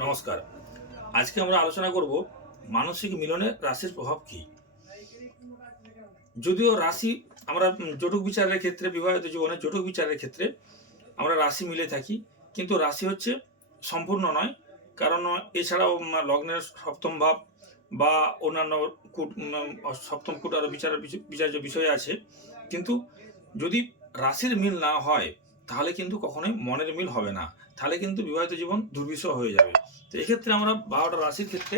নমস্কার। আজকে আমরা আলোচনা করব মানসিক মিলনে রাশির প্রভাব কি? যদিও রাশি আমরা জটক বিচারের ক্ষেত্রে, বিবাহিত জীবনে জটক বিচারের ক্ষেত্রে আমরা রাশি মিলে থাকি, কিন্তু রাশি হচ্ছে সম্পূর্ণ নয়। কারণ এছাড়াও লগ্নের সপ্তম ভাব বা অন্যান্য কূট সপ্তম কূট আরও বিচার, বিচার্য বিষয় আছে। কিন্তু যদি রাশির মিল না হয় তাহলে কিন্তু কখনোই মনের মিল হবে না। তাহলে কিন্তু বিবাহিত জীবন দুর্বিষহ হয়ে যাবে। তো এক্ষেত্রে আমরা বারোটা রাশির ক্ষেত্রে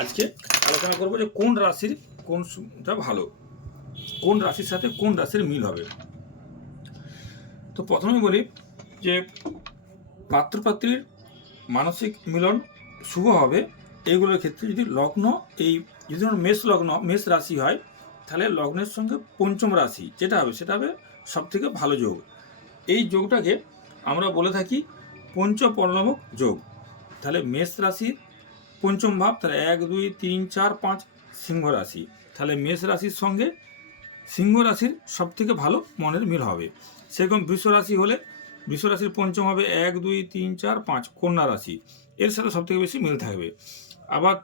আজকে আলোচনা করব যে কোন রাশির কোনটা ভালো, কোন রাশির সাথে কোন রাশির মিল হবে। তো প্রথমে বলি যে পাত্রপাত্রীর মানসিক মিলন শুভ হবে। এইগুলোর ক্ষেত্রে যদি লগ্ন, এই যদি মেষ লগ্ন, মেষ রাশি হয়, তাহলে লগ্নের সঙ্গে পঞ্চম রাশি যেটা হবে, সেটা হবে সব থেকে ভালো যোগ। এই যোগটাকে আমরা বলে থাকি পঞ্চপর্ণমক যোগ। তাহলে মেষ রাশির পঞ্চম ভাব, তাহলে এক, দুই, তিন, চার, পাঁচ সিংহ রাশি। তাহলে মেষ রাশির সঙ্গে সিংহ রাশির সব থেকে ভালো মনের মিল হবে। সেরকম বৃষ রাশি হলে বৃষ রাশির পঞ্চম হবে এক, দুই, তিন, চার, পাঁচ কন্যা রাশি। এর সাথে সব থেকে বেশি মিল থাকবে। আবার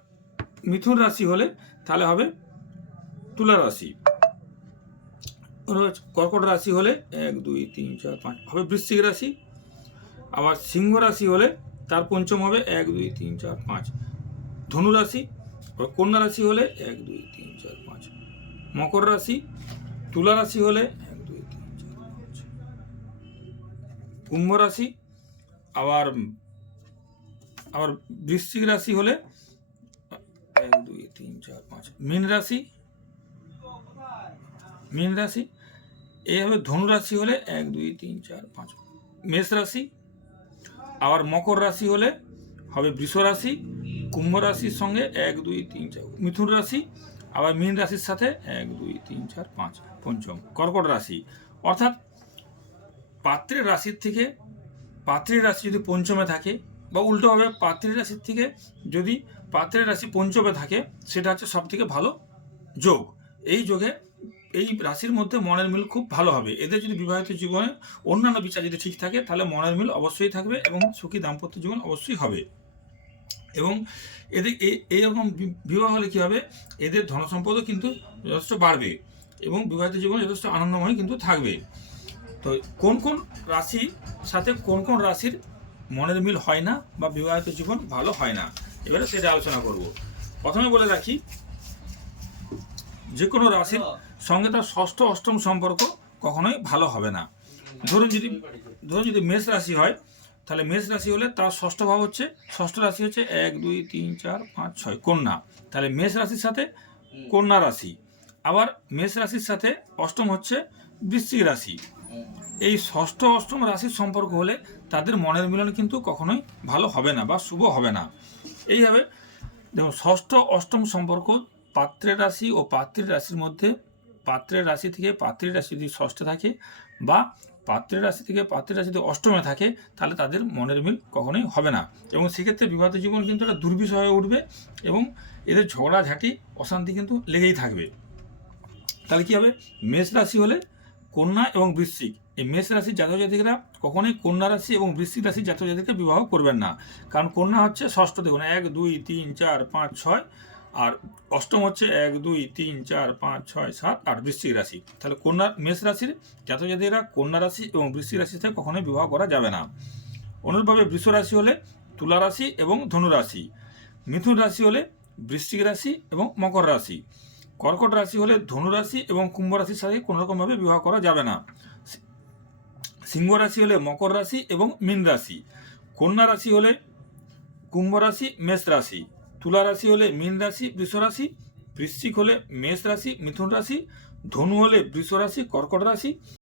মিথুন রাশি হলে তাহলে হবে তুলা রাশি। কর্কট রাশি হলে এক, দুই, তিন, চার, পাঁচ, হবে বৃশ্চিক রাশি। আবার সিংহ রাশি হলে তার পঞ্চম হবে এক, দুই, তিন, চার, পাঁচ। ধনু রাশি কন্যা রাশি হলে এক, দুই, তিন, চার, পাঁচ। মকর রাশি, তুলা রাশি হলে এক, দুই, তিন, চার, পাঁচ। কুম্ভ রাশি, আবার আবার বৃশ্চিক রাশি হলে এক, দুই, তিন, চার, পাঁচ। মীন রাশি মীন রাশি এইভাবে ধনু রাশি হলে এক, দুই, তিন, চার, পাঁচ। মেষ রাশি, আবার মকর রাশি হলে হবে বৃষ রাশি, কুম্ভ রাশির সঙ্গে এক, দুই, তিন, চার। মিথুন রাশি, আবার মীন রাশির সাথে এক, দুই, তিন, চার, পাঁচ, পঞ্চম। কর্কট রাশি, অর্থাৎ পাত্রের রাশির থেকে, পাত্রের রাশি যদি পঞ্চমে থাকে বা উল্টোভাবে পাত্রের রাশির থেকে যদি পাত্রের রাশি পঞ্চমে থাকে, সেটা হচ্ছে সব থেকে ভালো যোগ। এই যোগে এই রাশির মধ্যে মনের মিল খুব ভালো হবে। এদের যদি বিবাহিত জীবনে অন্যান্য বিচার যদি ঠিক থাকে, তাহলে মনের মিল অবশ্যই থাকবে এবং সুখী দাম্পত্য জীবন অবশ্যই হবে। এবং এদের এইরকম বিবাহ হলে কী হবে? এদের ধনসম্পদও কিন্তু যথেষ্ট বাড়বে এবং বিবাহিত জীবন যথেষ্ট আনন্দময় কিন্তু থাকবে। তো কোন কোন রাশির সাথে কোন কোন রাশির মনের মিল হয় না বা বিবাহিত জীবন ভালো হয় না? এবারে সেটা আলোচনা করব। প্রথমে বলে রাখি যে কোনো রাশির সঙ্গে তার ষষ্ঠ, অষ্টম সম্পর্ক কখনোই ভালো হবে না। ধরুন যদি ধরুন যদি মেষ রাশি হয়, তাহলে মেষ রাশি হলে তার ষষ্ঠ ভাব হচ্ছে, ষষ্ঠ রাশি হচ্ছে এক, দুই, তিন, চার, পাঁচ, ছয়, কন্যা। তাহলে মেষ রাশির সাথে কন্যা রাশি। আবার মেষ রাশির সাথে অষ্টম হচ্ছে বৃশ্চিক রাশি। এই ষষ্ঠ, অষ্টম রাশির সম্পর্ক হলে তাদের মনের মিলন কিন্তু কখনোই ভালো হবে না বা শুভ হবে না। এইভাবে দেখুন, ষষ্ঠ, অষ্টম সম্পর্ক পাত্রের রাশি ও পাত্রের রাশির মধ্যে পাত্রের রাশি থেকে পাত্রের রাশি যদি ষষ্ঠে থাকে বা পাত্রের রাশি থেকে পাত্রের রাশি যদি অষ্টমে থাকে, তাহলে তাদের মনের মিল কখনোই হবে না। এবং সেক্ষেত্রে বিবাহিত জীবন কিন্তু একটা দুর্বিষহ হয়ে উঠবে এবং এদের ঝগড়াঝাঁটি, অশান্তি কিন্তু লেগেই থাকবে। তাহলে কী হবে? মেষ রাশি হলে কন্যা এবং বৃশ্চিক। এই মেষ রাশির জাতক জাতিকরা কখনোই কন্যা রাশি এবং বৃশ্চিক রাশির জাতক জাতিকে বিবাহ করবেন না। কারণ কন্যা হচ্ছে ষষ্ঠ, দেখুন, এক, দুই, তিন, চার, পাঁচ, ছয় আর অষ্টম হচ্ছে এক, দুই, তিন, চার, পাঁচ, ছয়, সাত, আট বৃশ্চিক রাশি। তাহলে কন্যা মেষ রাশির জাতক জাতিকরা কন্যা রাশি এবং বৃশ্চিক সাথে কখনোই বিবাহ করা যাবে না। অনুরূপভাবে বৃষ রাশি হলে তুলা রাশি এবং ধনু রাশি। মিথুন রাশি হলে বৃশ্চিক রাশি এবং মকর রাশি। কর্কট রাশি হলে ধনু রাশি এবং কুম্ভ রাশির সাথে কোনোরকমভাবে বিবাহ করা যাবে না। সিংহ রাশি হলে মকর রাশি এবং মীন রাশি। কন্যা রাশি হলে কুম্ভ রাশি, মেষ রাশি। তুলা রাশি হলে মীন রাশি, বৃষ রাশি, বৃশ্চিক হলে মেষ রাশি, মিথুন রাশি, ধনু হলে বৃষ রাশি, কর্কট রাশি।